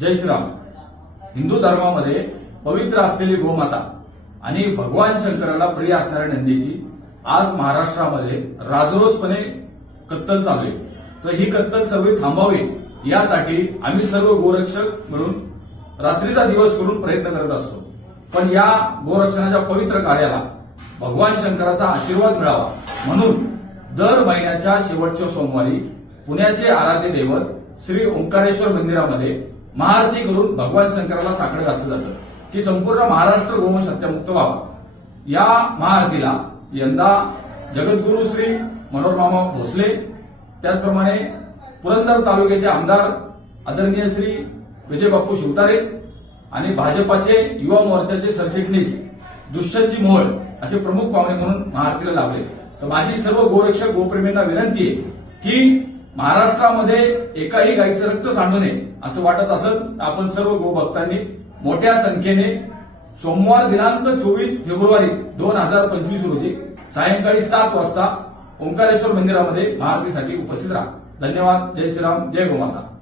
जय श्रीराम. हिंदू धर्मामध्ये पवित्र असलेली गोमाता आणि भगवान शंकराला प्रिय असणाऱ्या नंदीची आज महाराष्ट्रामध्ये राजरोसपणे कत्तल चालू आहे. तर ही कत्तल सर्व थांबावी यासाठी आम्ही सर्व गोरक्षक मिळून रात्रीचा दिवस करून प्रयत्न करत असतो. पण या गोरक्षणाच्या पवित्र कार्याला भगवान शंकराचा आशीर्वाद मिळावा म्हणून दर महिन्याच्या शेवटच्या सोमवारी पुण्याचे आराध्य दैवत श्री ओंकारेश्वर मंदिरामध्ये महाआरती करून भगवान शंकराला साकडं घातलं जातं की संपूर्ण महाराष्ट्र गोवंश हत्यामुक्त व्हावा. या महाआरतीला यंदा जगद्गुरू श्री मनोहरमामा भोसले, त्याचप्रमाणे पुरंदर तालुक्याचे आमदार आदरणीय श्री विजयबापू शिवतारे आणि भाजपाचे युवा मोर्चाचे सरचिटणीस दुष्यंतजी मोहोळ असे प्रमुख पाहुणे म्हणून महाआरतीला लाभले. तर माझी सर्व गोरक्षक गोप्रेमींना विनंती आहे की महाराष्ट्रामध्ये एकाही गायीचं रक्त सांडू नये असं वाटत असेल तर आपण सर्व गोभक्तांनी मोठ्या संख्येने सोमवार दिनांक 24 फेब्रुवारी 2025 रोजी सायंकाळी 7 वाजता ओंकारेश्वर मंदिरामध्ये महाआरतीसाठी उपस्थित राहा. धन्यवाद. जय श्रीराम. जय गोमाता.